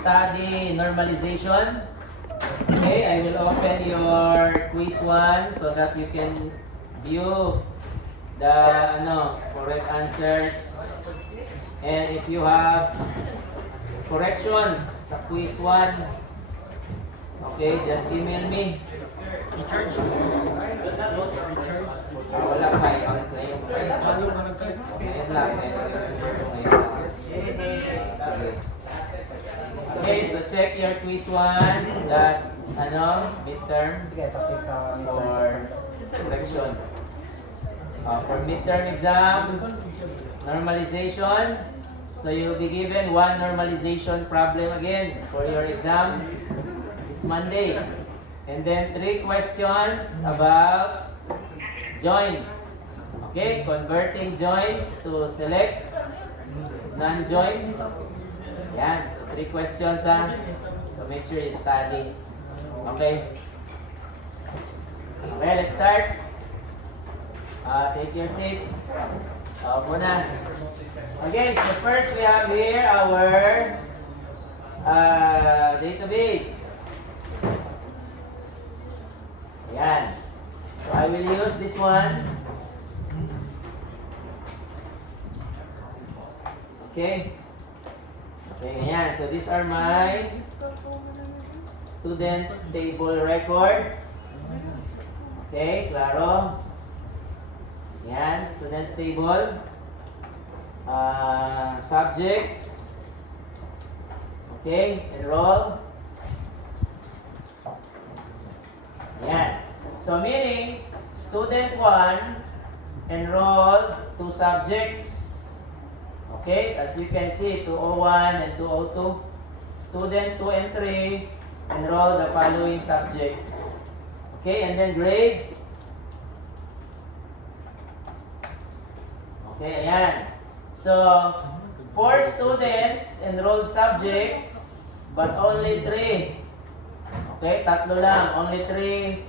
study normalization. Okay, I will open your quiz 1 so that you can view the correct answers. And if you have corrections sa quiz 1, okay, just email me. Wala pa eh. Okay, yun lang. Okay, so check your quiz 1, last midterm for correction. For midterm exam, normalization. So you'll be given one normalization problem again for your exam this Monday. And then 3 questions about joints. Okay, converting joints to select non-joints. Yan, so 3 questions ha. So make sure you study. Okay. Well, let's start. Take your seats. Muna. Okay, so first we have here our database. Ayan. So I will use this one. Okay. Okay, ayan. So these are my students table records. Okay, klaro. Ayan, students table. Subjects. Okay, enroll. Ayan. So meaning, student 1 enroll 2 subjects. Okay, as you can see, 201 and 202. Student 2 and 3 enroll the following subjects. Okay, and then grades. Okay, ayan. So, 4 students enrolled subjects, but only 3. Okay, tatlo lang. Only 3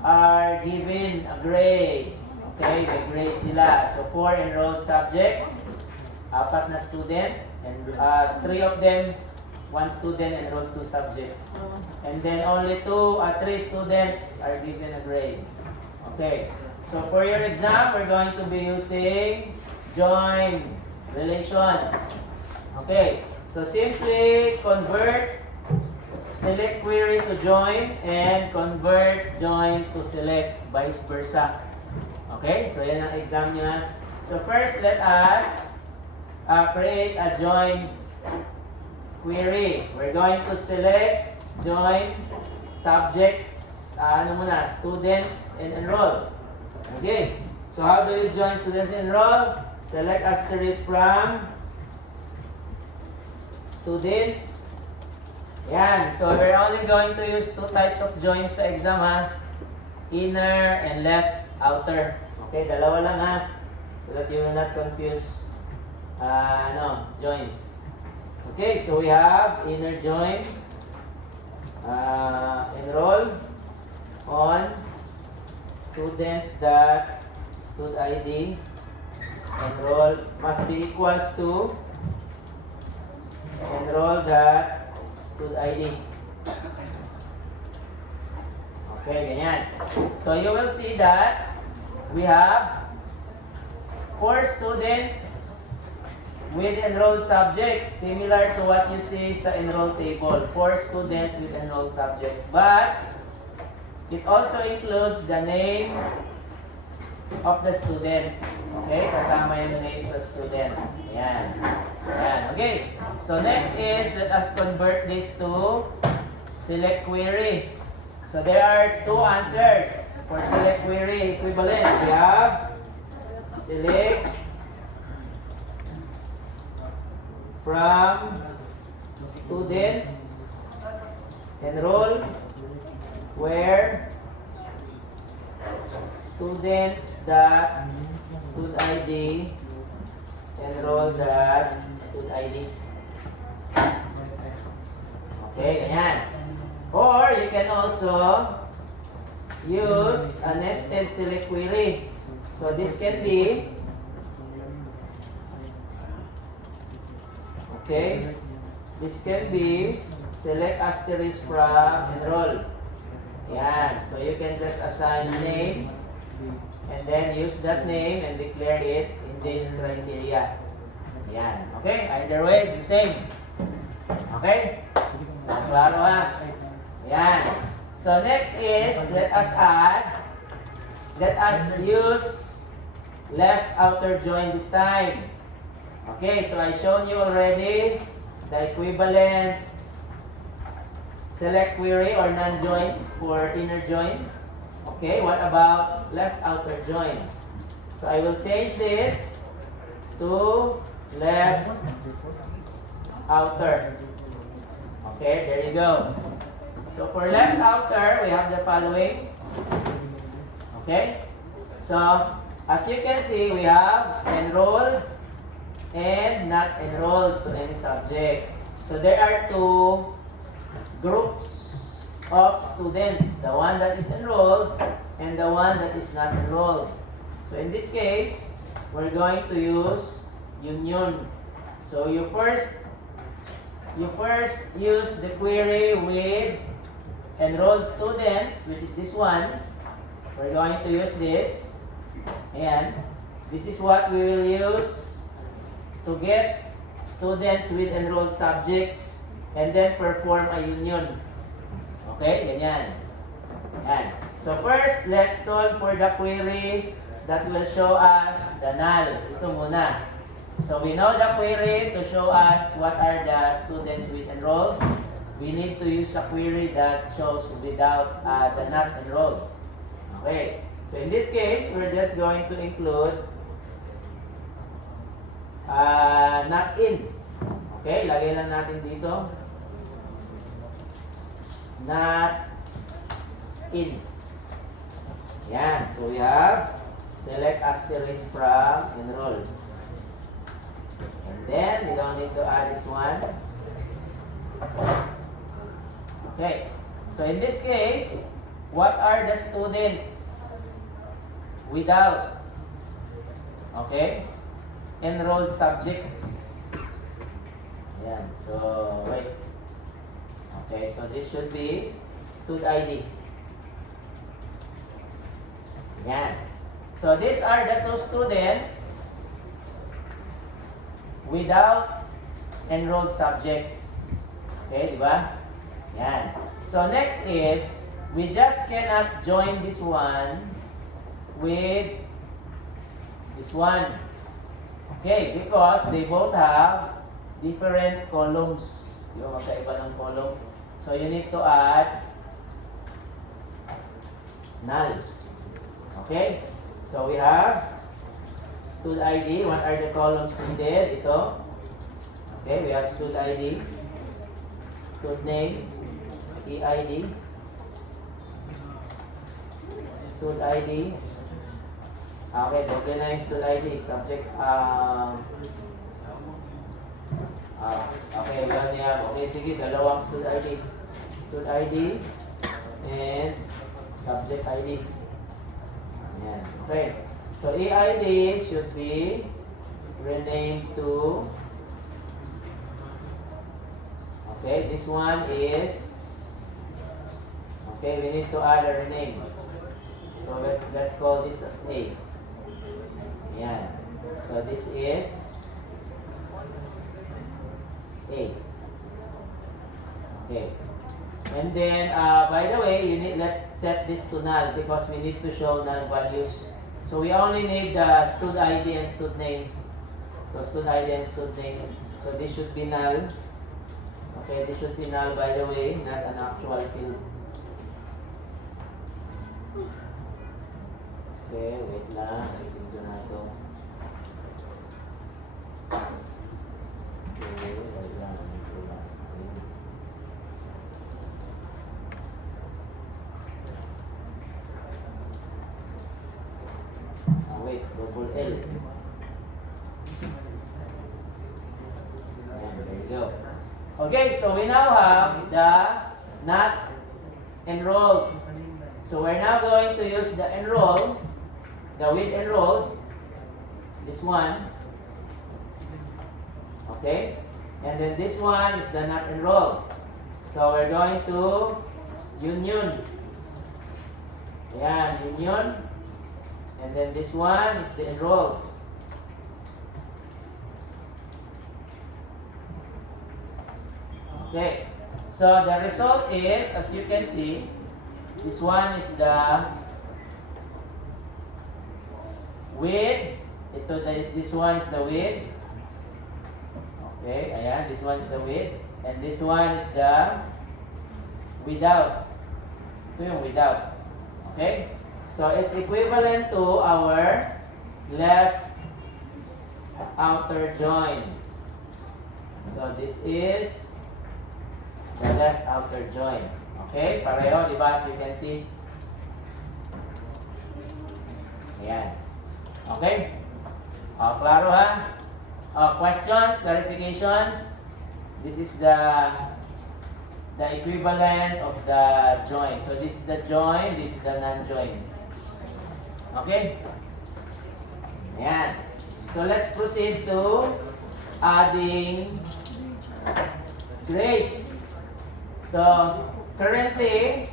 are given a grade. Okay, may grade sila. So, 4 enrolled subjects, 4 na student, and 3 of them, 1 student enrolled 2 subjects. And then only 3 students are given a grade. Okay, so for your exam, we're going to be using join relations. Okay, so simply convert select query to join and convert join to select, vice versa. Okay, so yan ang exam niya. So first, let us create a join query. We're going to select join subjects, students and enroll. Okay, so how do you join students and enroll? Select asterisk from students. Yan. So we're only going to use 2 types of joins sa exam ha. Inner and left outer. Okay, dalawa lang ha. So that you will not confuse joins. Okay, so we have inner join. Enroll on students that stud ID. Enroll must be equals to enroll that stud ID. Okay, ganyan. So you will see that we have 4 students with enrolled subject, similar to what you see sa enrolled table. 4 students with enrolled subjects. But it also includes the name of the student. Okay, kasama yung name sa student. Ayan. Ayan. Okay. So next is, let us convert this to select query. So there are 2 answers for select query equivalent. We have select from students enroll where students that stud ID enroll that stud ID. Okay, ganyan. Or you can also use a nested select query. So this can be, okay, this can be select asterisk from enroll. Yan. So you can just assign a name and then use that name and declare it in this criteria. Yan. Okay? Either way, it's the same. Okay? So, klaro ha? Yan. So next is, let us use left outer join this time. Okay, so I shown you already the equivalent select query or non-join for inner join. Okay, what about left outer join? So I will change this to left outer. Okay, there you go. So for left outer, we have the following. Okay, so as you can see, we have enrolled and not enrolled to any subject. So there are two groups of students, the one that is enrolled and the one that is not enrolled. So in this case, we're going to use union. So you first use the query with enrolled students, which is this one. We're going to use this, and this is what we will use to get students with enrolled subjects and then perform a union. Okay, ganyan. Yan. So first, let's solve for the query that will show us the null. Ito muna. So we know the query to show us what are the students with enrolled. We need to use a query that shows without the not enrolled. Okay. So in this case, we're just going to include not in. Okay, lagay lang natin dito. Not in. Yan. So we have select asterisk from enroll. And then we don't need to add this one. Okay. So in this case, what are the students without, okay, enrolled subjects? Yan. So wait. Okay, so this should be stud ID. Yan. So these are the two students without enrolled subjects. Okay, di ba? Yan. So next is, we just cannot join this one with this one. Okay, because they both have different columns. Yung magkaiba ng column. So you need to add null. Okay? So we have stud ID. What are the columns needed? Ito. Okay, we have stud ID, stud name, EID, stud ID. Okay, doble na yung stud ID. Subject, okay, we have, okay, sige, dalawang stud ID. Stud ID and subject ID. Ayan. Okay. So EID should be renamed to, okay, this one is, okay, we need to add a rename. So let's call this as A. Ayan. So this is A. Okay. And then, by the way, let's set this to null because we need to show null values. So we only need the stud ID and stud name. So stud ID and stud name. So this should be null. Okay, this should be null, by the way, not an actual field. Okay, wait lang. Isin ko na ito. Okay, wait lang. Wait, double L. Ayan, there you go. Okay, so we now have the not enrolled. So we're now going to use the enroll, the with enrolled, this one. Okay, And then this one is the not enrolled. So we're going to union. Ayan, union. And then this one is the enrolled. Okay. So the result is, as you can see, this one is the with. This one is the with. Okay, ayan, this one is the with. And this one is the without. Ito yung without. Okay? So it's equivalent to our left outer join. So this is the left outer join. Okay? Pareho, di ba? As you can see. Ayan. Okay? Klaro ha? Questions, clarifications? This is the equivalent of the join. So this is the join, this is the non-join. Okay? Ayan. So let's proceed to adding grades. So currently,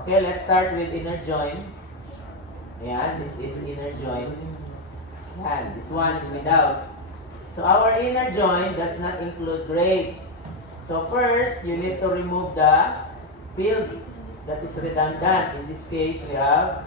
okay, let's start with inner join. Ayan, this is inner join. Ayan, this one is without. So our inner join does not include grades. So first, you need to remove the fields that is redundant. In this case, we have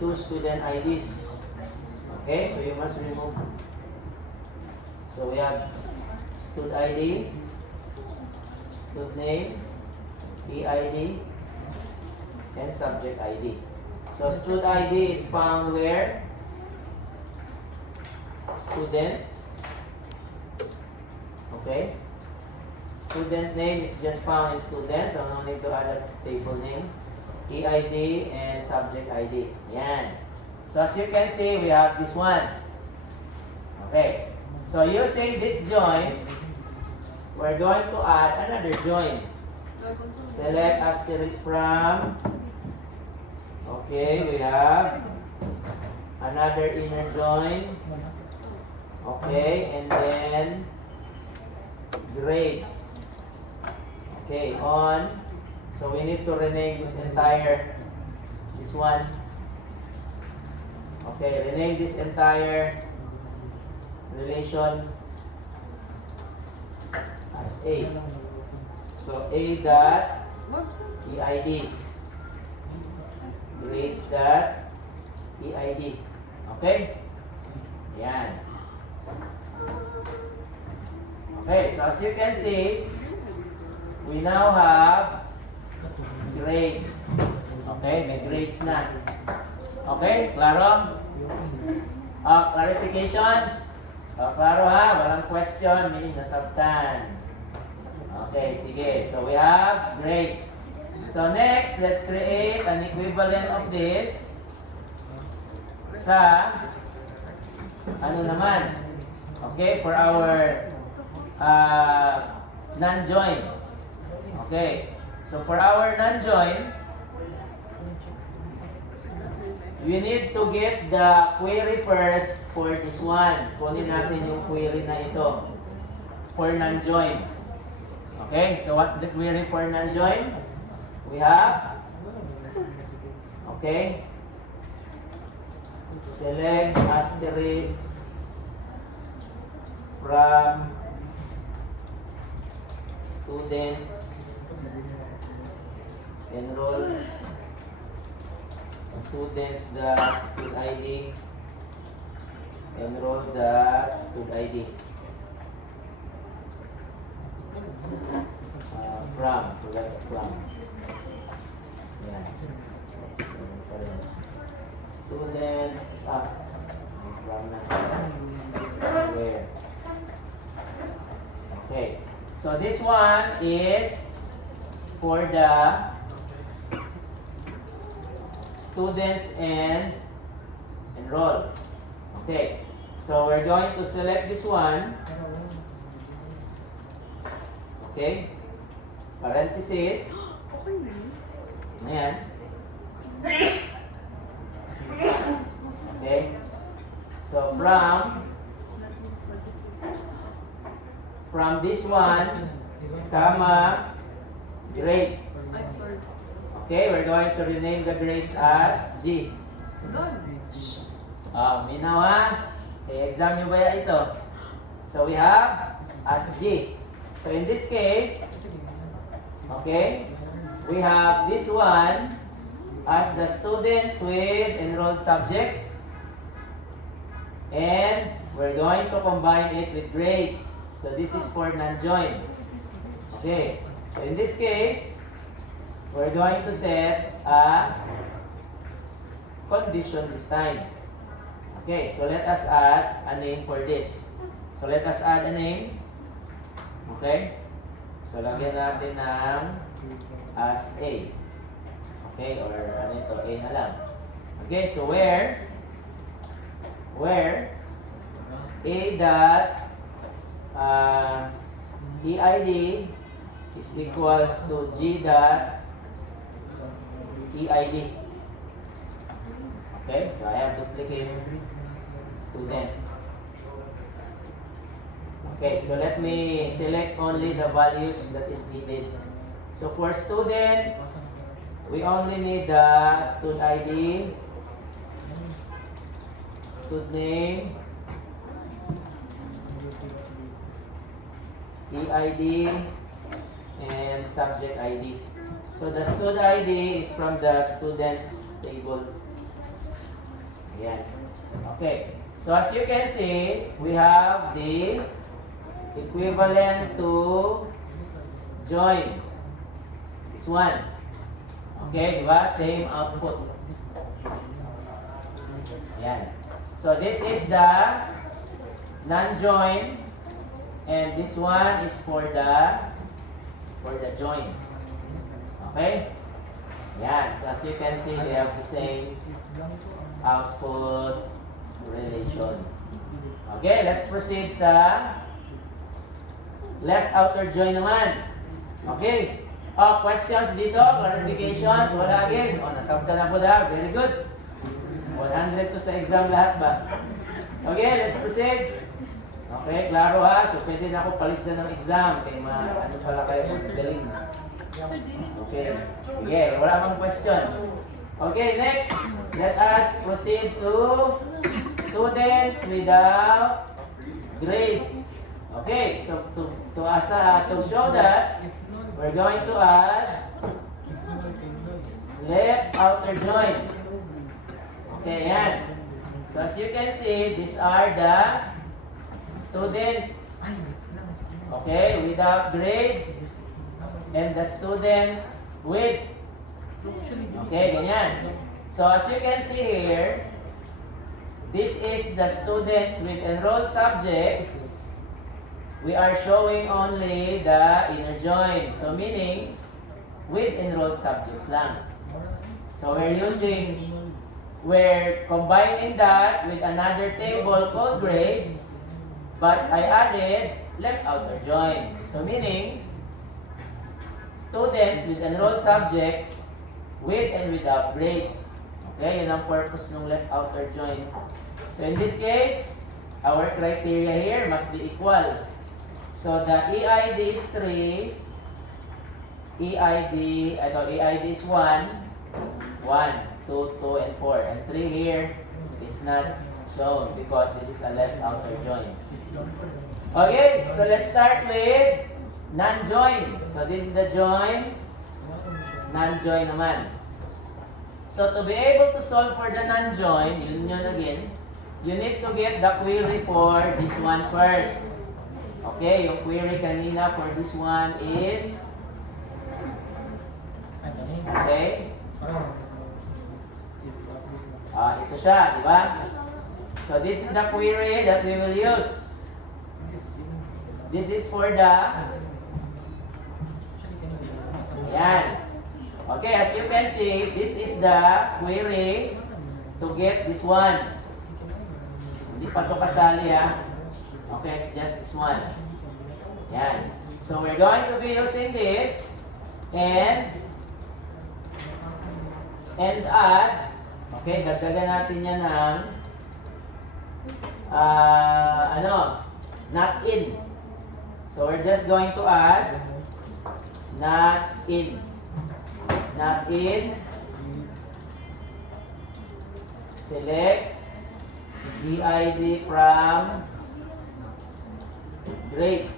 2 student IDs. Okay, so you must remove. So we have stud ID, stud name, EID, and subject ID. So stud ID is found where? Students. Okay. Student name is just found in students, so no need to add a table name. EID and subject ID. Yan. So as you can see, we have this one. Okay. So using this join, we're going to add another join. Select asterisk from. Okay, we have another inner join. Okay, and then grades. Okay, on. So we need to rename this one. Okay, rename this entire relation as A. So A dot EID. Grades dot EID. Okay? Yan. Okay, so as you can see, we now have grades. Okay, may grades na. Okay, klaro? Clarifications? Klaro ha? Walang question, meaning nasabtan. Okay, sige. So we have grades. So next, let's create an equivalent of this sa ano naman? Okay, for our non-join. Okay. So for our non-join, we need to get the query first for this one. Kunin natin yung query na ito for non-join. Okay, so what's the query for non-join? We have, okay, select asterisk from students enroll students dot stud ID enroll dot stud ID from yeah. Students from where okay, so this one is for the students and enroll. Okay, so we're going to select this one. Okay, parenthesis. Ayan. Okay, so from from this one, comma, grades. Okay, we're going to rename the grades as G. Minaw ha? Okay, exam nyo ba yan ito? So we have as G. So in this case, okay, we have this one as the students with enrolled subjects. And we're going to combine it with grades. So this is for non-joint. Okay, so in this case, we're going to set a condition this time. Okay, so let us add a name for this. So let us add a name. Okay, so lagyan natin ng as A. Okay, or ano ito, A na lang. Okay, so where A dot EID is equals to G dot EID. Okay, so I have duplicate students. Okay, so let me select only the values that is needed. So for students, we only need the stud ID, stud name, EID, and subject ID. So the stud ID is from the students table. Ayan. Okay. So as you can see, we have the equivalent to join. This one. Okay, di ba? Same output. Ayan. So this is the non-join, and this one is for the join. Okay? Yan. So as you can see, they have the same output relation. Okay, let's proceed sa left outer join naman. Okay. Questions dito? Clarifications? Wala again? Nasagot ka na po daw. Very good. 100 to sa exam lahat ba? Okay, let's proceed. Okay, klaro ha. So pwede na ako palis na ng exam. Kaya ano pala kayo mas galing. Okay. Sige, wala mang question. Okay, next. Let us proceed to students without grades. Okay, so to show that, we're going to add left outer join. Okay, yan. So as you can see, these are the students. Okay, without grades. And the students with. Okay, ganyan. So as you can see here, this is the students with enrolled subjects. We are showing only the inner join. So meaning, with enrolled subjects lang. So we're combining that with another table called grades, but I added left outer join. So meaning, students with enrolled subjects with and without grades. Okay, yun ang purpose ng left outer join. So in this case, our criteria here must be equal. So the EID is 3, EID is 1, 1, 2, 2, and 4. And 3 here is not shown because this is a left outer join. Okay, so let's start with non-join. So this is the join, non-join naman. So to be able to solve for the non-join, yun again, you need to get the query for this one first. Okay, yung query kanina for this one is, okay, ito siya, di ba? So this is the query that we will use. This is for the, ayan. Okay, as you can see, this is the query to get this one. Hindi pa ito kasali ha. Okay, it's just this one. Yan. So we're going to be using this and add. Okay, dagdagan natin yan ng not in. So we're just going to add not in. Not in. Select GID from grades.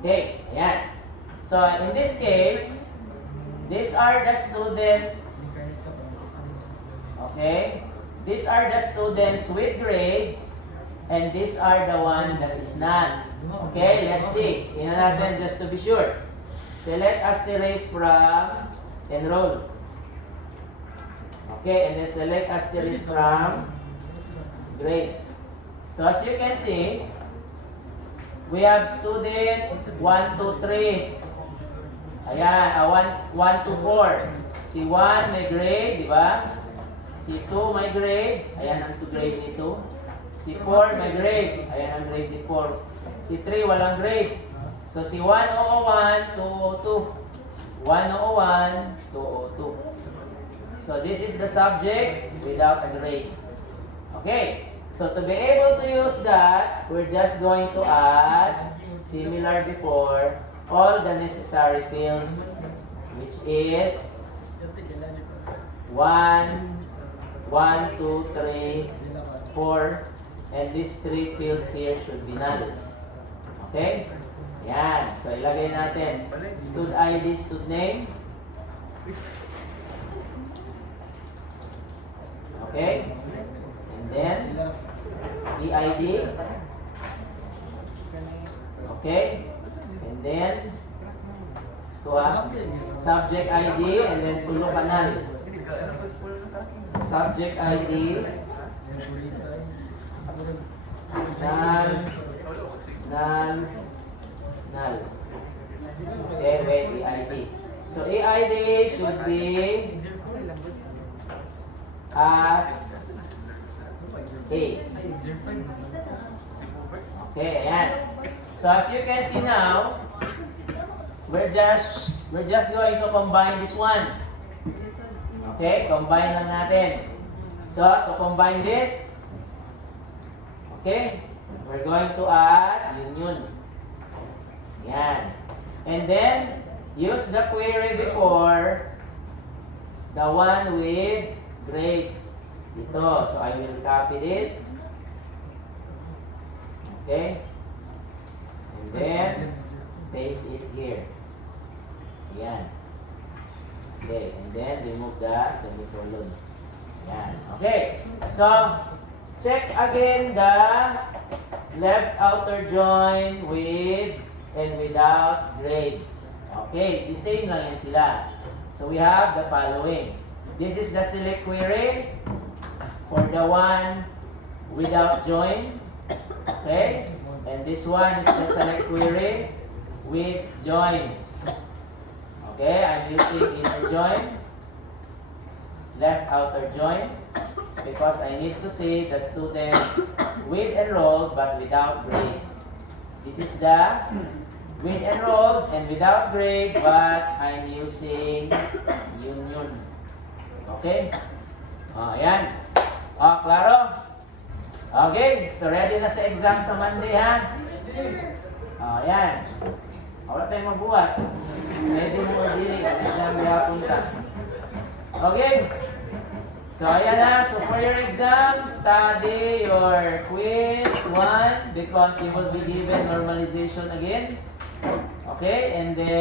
Okay, ayan. So in this case, these are the students. Okay? These are the students with grades, and these are the one that is not. Okay, let's see. Tingnan natin just to be sure. Select asterisk from enroll. Okay, and then select asterisk from grades. So as you can see, we have student 1 to 3. Ayan, 1 to 4. Si 1 may grade, di ba? Si 2 may grade. Ayan ang grade ni 2. Si 4 may grade. Ayan ang grade ni 4. Si 3 walang grade. So si 101, 202. 101, 202. So this is the subject without a grade. Okay. So to be able to use that, we're just going to add, similar before, all the necessary fields, which is 1, 1, 2, 3, 4, and these 3 fields here should be null. Okay? Yan. So ilagay natin stud ID, stud name. Okay? And then EID. Okay? And then subject ID, and then tulo kanan. So subject ID, null, null. Okay, wait, EID. So EID should be as A. Okay, ayan. So as you can see now, we're just going to combine this one. Okay, combine lang natin. So to combine this, okay, we're going to add union. Yan. And then use the query before the one with grades. Dito. So I will copy this. Okay. And then paste it here. Yan. Okay. And then remove the semicolon. Yan. Okay. So check again the left outer join with and without grades. Okay, the same lang yan sila. So we have the following. This is the select query for the one without join. Okay, and this one is the select query with joins. Okay, I'm using inner join, left outer join, because I need to see the student with enrolled but without grade. This is the with enrolled and without grade, but I'm using union. Okay? Ayan. Klaro? Okay, so ready na sa exam sa Monday, ha? Ayan. Wala tayong mabuhat. Ready mo dili, exam gihapon ka. Okay? So ayan na, so for your exam, study your quiz 1 because you will be given normalization again. Okay, and then